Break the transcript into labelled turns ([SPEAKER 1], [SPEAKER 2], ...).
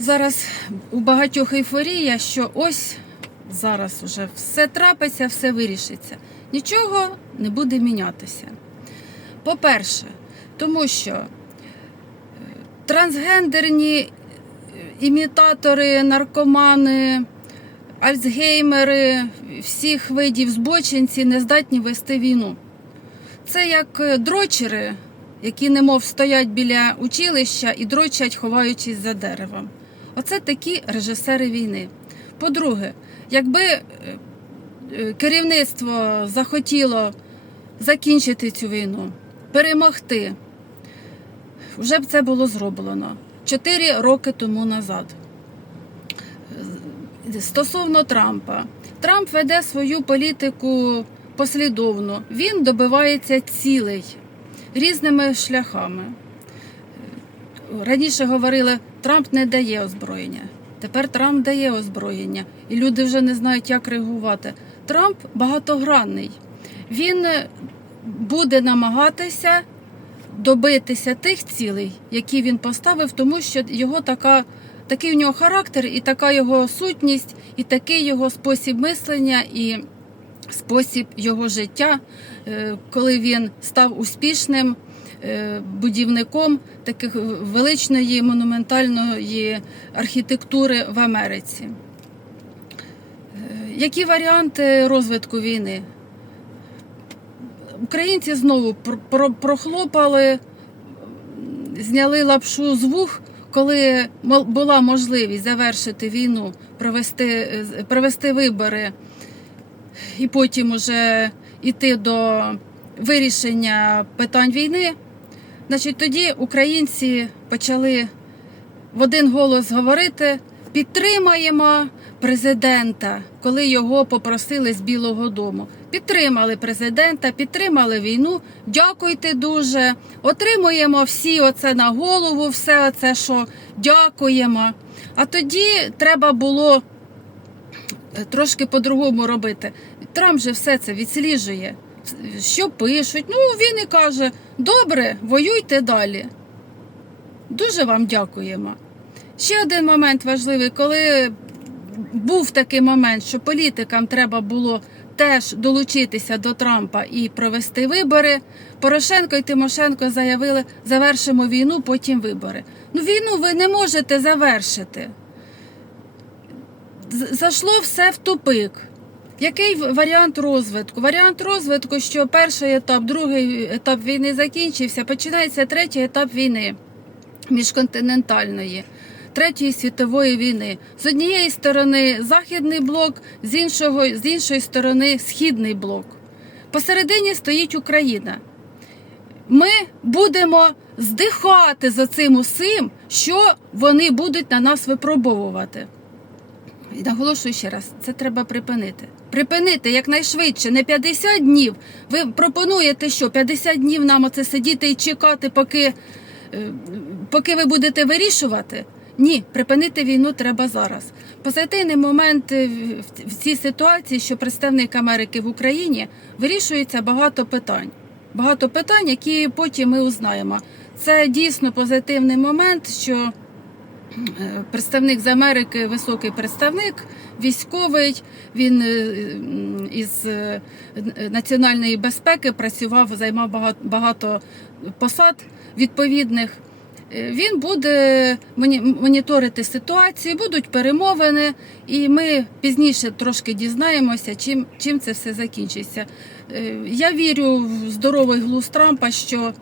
[SPEAKER 1] Зараз у багатьох ейфорія, що ось зараз вже все трапиться, все вирішиться. Нічого не буде мінятися. По-перше, тому що е, трансгендерні е, імітатори, наркомани, альцгеймери, всіх видів збочинці не здатні вести війну. Це як е, дрочери, які немов стоять біля училища і дрочать, ховаючись за деревом. Оце такі режисери війни. По-друге, якби е, е, керівництво захотіло закінчити цю війну, перемогти, вже б це було зроблено 4 роки тому назад. Стосовно Трампа, Трамп веде свою політику послідовно. Він добивається цілей різними шляхами. Раніше говорили, Трамп не дає озброєння. Тепер Трамп дає озброєння, і люди вже не знають, як реагувати. Трамп багатогранний. Він буде намагатися добитися тих цілей, які він поставив, тому що його така, такий у нього характер, і така його сутність, і такий його спосіб мислення, і спосіб його життя, Е, коли він став успішним е, будівником таких величної монументальної архітектури в Америці. Е, Які варіанти розвитку війни? Українці знову пр- пр- прохлопали, зняли лапшу з вух, коли була можливість завершити війну, провести, е, провести вибори і потім уже йти до вирішення питань війни. Значить, тоді українці почали в один голос говорити: підтримаємо президента, коли його попросили з Білого Дому. Підтримали президента, підтримали війну. Дякуйте дуже. Отримуємо всі оце на голову, все оце, що дякуємо. А тоді треба було трошки по-другому робити. Трамп же все це відсліджує. Що пишуть? Ну, він і каже: добре, воюйте далі. Дуже вам дякуємо. Ще один момент важливий, коли був такий момент, що політикам треба було теж долучитися до Трампа і провести вибори. Порошенко і Тимошенко заявили, завершимо війну, потім вибори. Ну, війну ви не можете завершити. З- Зашло все в тупик. Який варіант розвитку? Варіант розвитку, що перший етап, другий етап війни закінчився, починається третій етап війни міжконтинентальної, третьої світової війни. З однієї сторони західний блок, з іншого, з іншої сторони східний блок. Посередині стоїть Україна. Ми будемо здихати за цим усім, що вони будуть на нас випробовувати. Наголошую ще раз, це треба припинити. Припинити якнайшвидше, не 50 днів. Ви пропонуєте, що 50 днів нам оце сидіти і чекати, поки, е, поки ви будете вирішувати? Ні, припинити війну треба зараз. Позитивний момент е, в- цій ситуації, що представник Америки в Україні вирішується багато питань. Багато питань, які потім ми узнаємо. Це дійсно позитивний момент, що Представник з Америки, високий представник, військовий. Він е, із е, національної безпеки працював, займав багато, посад відповідних. Е, Він буде моні- моніторити ситуацію, будуть перемовини, і ми пізніше трошки дізнаємося, чим, чим це все закінчиться. Я вірю в здоровий глузд Трампа, що